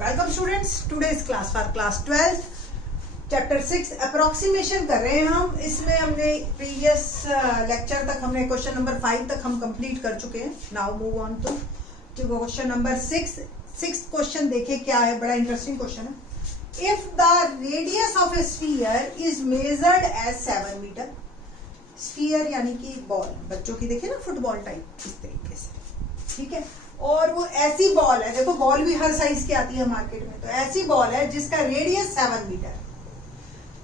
Welcome students, today's class for class 12 chapter 6 approximation कर रहे हैं हम। इसमें हमने प्रीवियस लेक्चर तक हमने क्वेश्चन नंबर 5 तक हम कंप्लीट कर चुके हैं। Now move on to question number 6। Sixth question देखिए क्या है, बड़ा इंटरेस्टिंग क्वेश्चन है। If the radius of a sphere is measured as 7 metre, sphere यानी कि बॉल, बच्चों की देखिए ना फुटबॉल टाइप, इस तरीके से, ठीक है। और वो ऐसी बॉल है, देखो बॉल भी हर साइज की आती है मार्केट में, तो ऐसी बॉल है जिसका radius 7 metre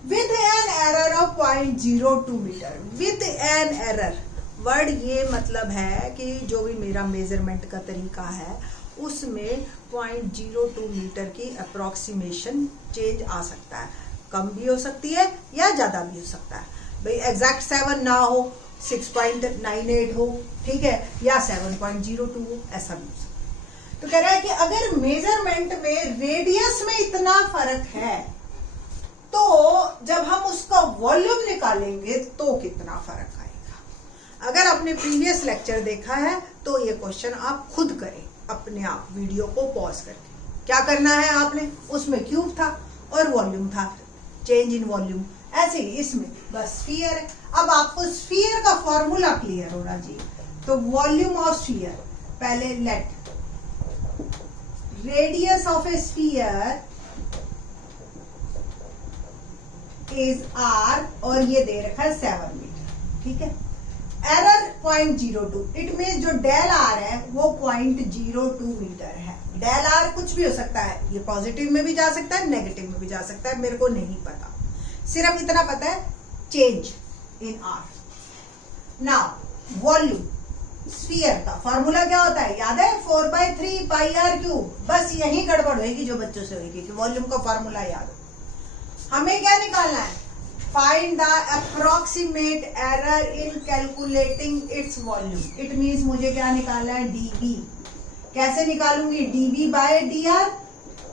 with an error of 0.02 metre. With an error word ये मतलब है कि जो भी मेरा मेजरमेंट का तरीका है उसमें 0.02 मीटर की अप्रोक्सीमेशन चेंज आ सकता है, कम भी हो सकती है या ज्यादा भी हो सकता है। भाई एग्जैक्ट 7 ना हो, 6.98 हो, ठीक है, या 7.02 हो, ऐसा भी हो सकता है। तो कह रहा है कि अगर मेजरमेंट में रेडियस में इतना फर्क है तो जब हम उसका वॉल्यूम निकालेंगे तो कितना फर्क आएगा। अगर आपने प्रीवियस लेक्चर देखा है तो ये क्वेश्चन आप खुद करें अपने आप, वीडियो को पॉज करके। क्या करना है आपने, उसमें क्यूब था और वॉल्यूम था, चेंज इन वॉल्यूम, ऐसे ही इसमें बस स्फीयर है। अब आपको स्फीयर का फॉर्मूला क्लियर होना चाहिए। तो वॉल्यूम ऑफ स्फीयर, पहले let radius of a sphere is R, और ये दे रखा है 7 मीटर, ठीक है। एरर 0.02, इट मीन जो डेल आर है वो 0.02 मीटर है। डेल आर कुछ भी हो सकता है, ये पॉजिटिव में भी जा सकता है, नेगेटिव में भी जा सकता है, मेरे को नहीं पता, सिर्फ इतना पता है change in are. Now volume sphere का फॉर्मूला क्या होता है, याद है, 4/3 पाई आर क्यूब। बस यही गड़बड़ होगी जो बच्चों से होगी कि वॉल्यूम का फॉर्मूला याद हो। हमें क्या निकालना है, find the approximate error in calculating its volume. It means मुझे क्या निकालना है, डीवी। कैसे निकालूंगी, डीवी बाय डी आर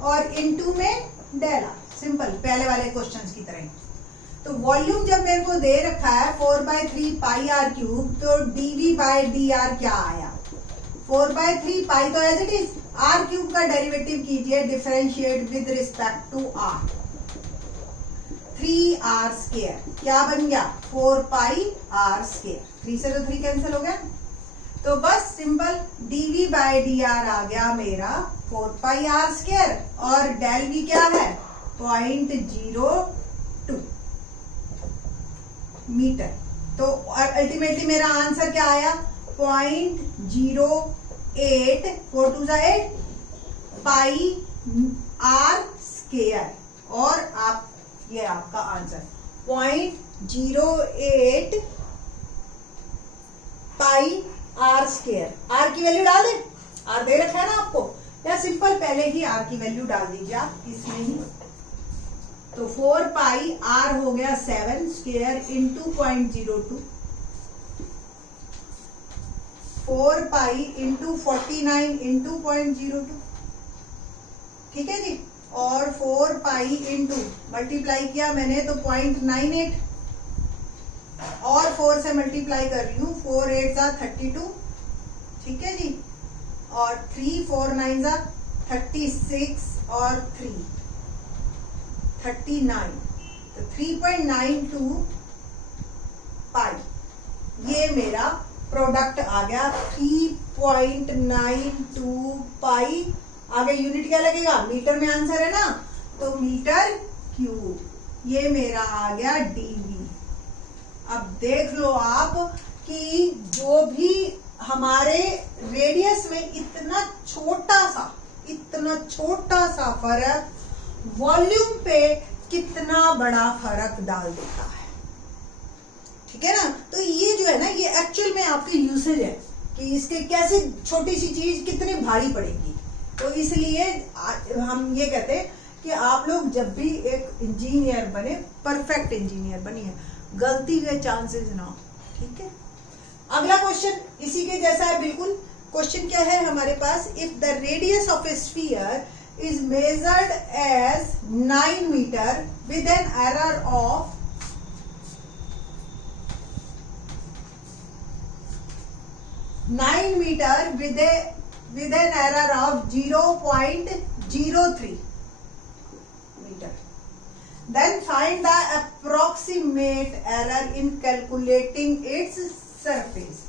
और इनटू में डेल आर, सिंपल, पहले वाले क्वेश्चंस की तरह। तो वॉल्यूम जब मेरे को दे रखा है 4/3 पाई आर क्यूब, तो डीवी बाय डी आर क्या आया, 4/3 पाई तो as it is, R cube का डेरिवेटिव कीजिए, differentiate with respect to R, 3r square, क्या बन गया 4 पाई आर स्क्वायर। 3 से तो 3 कैंसिल हो गया, तो बस simple d v by D r आ गया मेरा 4 पाई आर स्क्वायर, और डेल वी क्या है 0.02 मीटर। तो अल्टीमेटली मेरा आंसर क्या आया, 0.08, 4 2 8 पाई आर स्क्वायर, और आप ये आपका answer 0.08 pi are square. R की वैल्यू डाल दे, आर दे रखा है ना आपको, या सिंपल पहले ही आर की वैल्यू डाल दीजिए आप इसमें ही। तो 4 पाई आर हो गया 7 square into 0.02, 4 pi into 49 into 0.02, ठीक है जी। और 4 पाई इंटू मल्टीप्लाई किया मैंने तो 0.98, और 4 से मल्टीप्लाई कर रही हूँ, 4 8 जा 32, ठीक है जी, और 3 4 9 जा 36, और 3 39, तो 3.92 पाई, ये मेरा प्रोडक्ट आ गया 3.92 पाई। आगे यूनिट क्या लगेगा, मीटर में आंसर है ना, तो मीटर क्यूब, ये मेरा आ गया डीवी। अब देख लो आप कि जो भी हमारे रेडियस में इतना छोटा सा फर्क वॉल्यूम पे कितना बड़ा फर्क डाल देता है, ठीक है ना। तो ये जो है ना, ये एक्चुअल में आपकी यूसेज है कि इसके कैसे छोटी सी चीज कितनी भारी पड़ेगी। तो इसलिए हम ये कहते हैं कि आप लोग जब भी एक इंजीनियर बने, परफेक्ट इंजीनियर बनिए, गलती के चांसेस ना हो, ठीक है। अगला क्वेश्चन इसी के जैसा है बिल्कुल। क्वेश्चन क्या है हमारे पास, if the radius of a sphere is measured as 9 metre with an error of 9 metre with an error of 0.03 metre. Then find the approximate error in calculating its surface.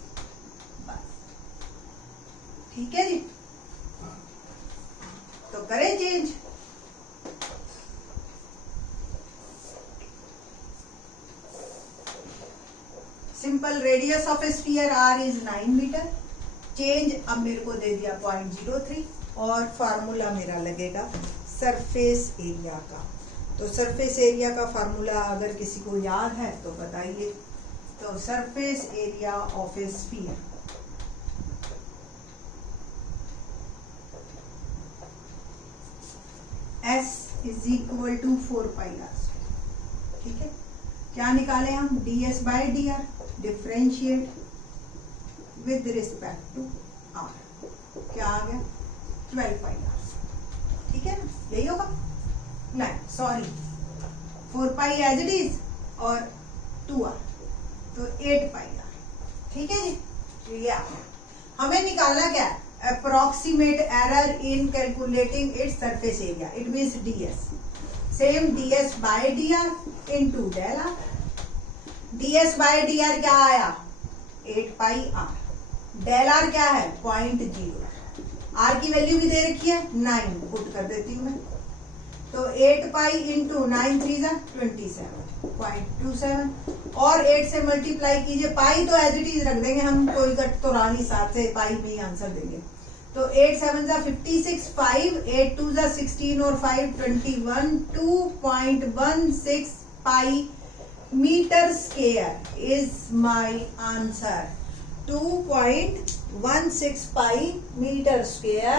बस ठीक है जी. तो करें change. Simple radius of sphere r is 9 metre. Change अब मेरे को दे दिया 0.03 और फार्मूला मेरा लगेगा सरफेस एरिया का. तो सरफेस एरिया का फार्मूला अगर किसी को याद है तो बताइए. तो surface area of a sphere S is equal to 4πr. ठीक है. क्या निकाले हम? ds by dr differentiate with respect to r. क्या आ गया? 12πr. ठीक है ना. यही होगा. नहीं सॉरी 4π एज इट इज और 2r तो 8πr. ठीक है जी. तो ये हमें निकालना क्या है? Approximate error in calculating its surface area. It means ds. Same ds by dr into del r. ds by dr क्या आया? 8πr. डेल r क्या है? 0.0. r की वैल्यू भी दे रखी है 9. पुट कर देती हूँ मैं. तो 8π इंटू 9 3 जा 27.27 और 8 से मल्टीप्लाई कीजिए. पाई तो एज इट इज रख देंगे हम, कोई कट तो रहा नहीं. 7 से पाई में ही आंसर देंगे. तो 8 7 जा 56, 5 8 2 जा 16 और 5 21. 2.16 pi metre square is my answer. 2.16 pi metre square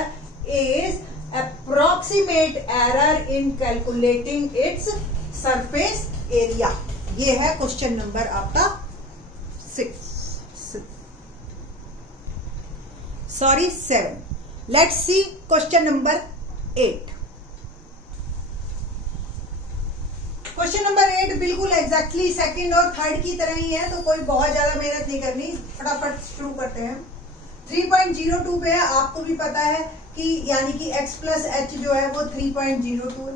is approximate error in calculating its surface area. ये है क्वेश्चन नंबर आपका 7. Let's see question number 8. Question number 8 बिल्कुल एग्जैक्टली सेकंड और थर्ड की तरह ही है, तो कोई बहुत ज्यादा मेहनत नहीं करनी. फटाफट शुरू करते हैं. 3.02 पे है. आपको भी पता है कि यानी कि x प्लस एच जो है वो 3.02 है.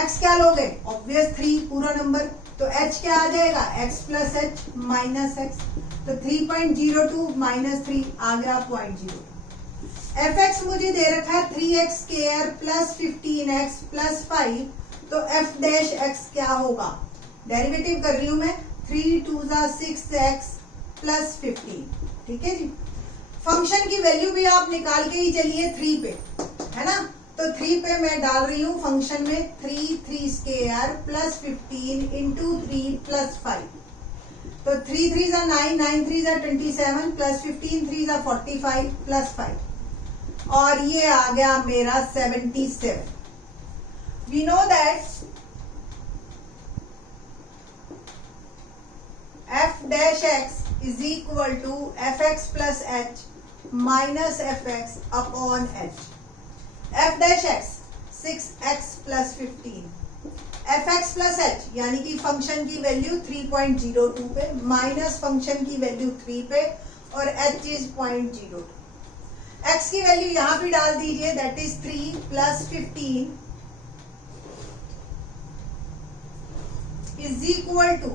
x क्या लोगे? ऑब्वियस 3 पूरा नंबर. तो h क्या आ जाएगा? x plus H minus x. तो 3.02 माइनस 3 आ गया 0.02. fx मुझे दे रखा है 3x square plus 15x plus 5. तो f डैश x क्या होगा? डेरिवेटिव कर रही हूं मैं. 3 2 6x प्लस 15. ठीक है जी. फंक्शन की वैल्यू भी आप निकाल के ही चलिए 3 पे, है ना. तो 3 पे मैं डाल रही हूँ फंक्शन में 3 स्क्वायर प्लस 15 इंटू 3 प्लस 5. तो 3 3 जा 9 9 3 जा 27 प्लस 15 3 जा 45 प्लस 5 और ये आ गया मेरा 77. We know that f dash x is equal to fx plus h minus fx upon h. f dash x 6x plus 15. fx plus h यानी कि फंक्शन की वैल्यू 3.02 पे माइनस फंक्शन की वैल्यू 3 पे और h इज 0.02. x की value यहां भी डाल दीजिए. That is 3 plus 15 is equal to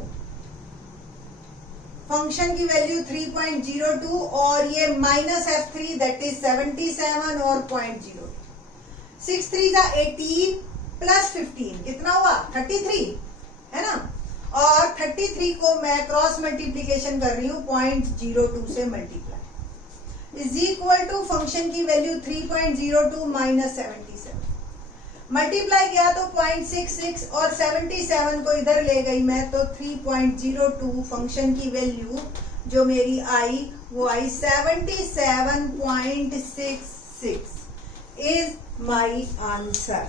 function की वैल्यू 3.02 और ये माइनस f3 दैट इज 77 और 0.02. 6 3 जा 18 प्लस 15 कितना हुआ? 33, है ना. और 33 को मैं क्रॉस मल्टीप्लीकेशन कर रही हूँ 0.02 से multiply is equal to function की वैल्यू 3.02 माइनस 77. मल्टीप्लाई किया तो 0.66 और 77 को इधर ले गई मैं तो 3.02 फंक्शन की वैल्यू जो मेरी आई वो आई 77.66 इज माई आंसर.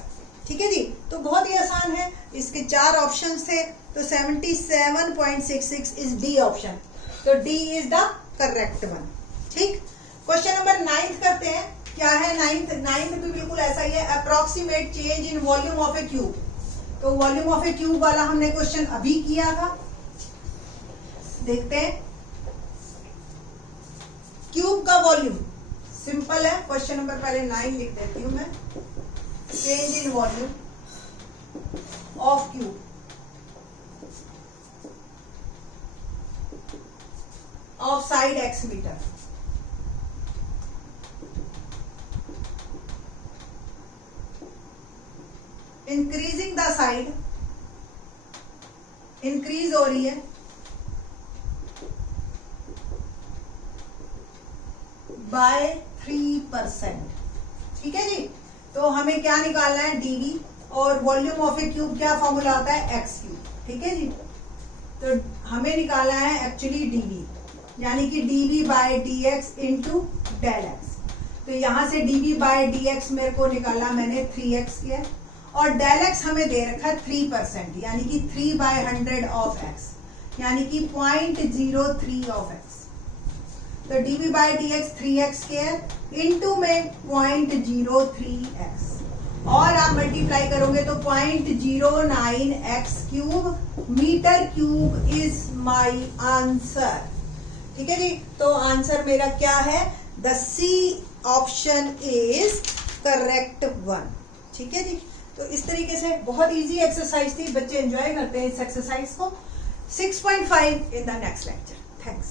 ठीक है जी. तो बहुत ही आसान है. इसके 4 ऑप्शन थे तो 77.66 इज डी ऑप्शन. तो D is the correct one. ठीक. क्वेश्चन नंबर 9 करते हैं. क्या है 9th भी बिल्कुल ऐसा ही है. Approximate change in volume of A cube. तो वॉल्यूम ऑफ ए क्यूब वाला हमने क्वेश्चन अभी किया था. देखते हैं. क्यूब का वॉल्यूम सिंपल है. क्वेश्चन नंबर पहले 9 लिख देती हूं मैं. change in volume of cube of side x meter. Increasing the side, increase हो रही है by 3%. ठीक है जी, तो हमें क्या निकालना है, dv, और वॉल्यूम ऑफ ए क्यूब क्या फॉर्मूला होता है, x क्यूब. ठीक है जी, तो हमें निकालना है एक्चुअली dv, यानी कि dv by dx into del x. तो यहां से dv बाय dx मेरे को निकाला मैंने 3x किया, और डेल एक्स हमें दे रखा है 3%, यानी कि 3/100 ऑफ x, यानी कि 0.03 ऑफ x. तो dv by dx 3x square into में 0.03x, और आप मल्टीप्लाई करोगे तो 0.09x cube metre cube is my answer. ठीक है जी, तो आंसर मेरा क्या है, the C option is correct one. ठीक है जी, तो इस तरीके से बहुत इजी एक्सरसाइज थी, बच्चे एंजॉय करते हैं इस एक्सरसाइज को. 6.5 in the next lecture. Thanks.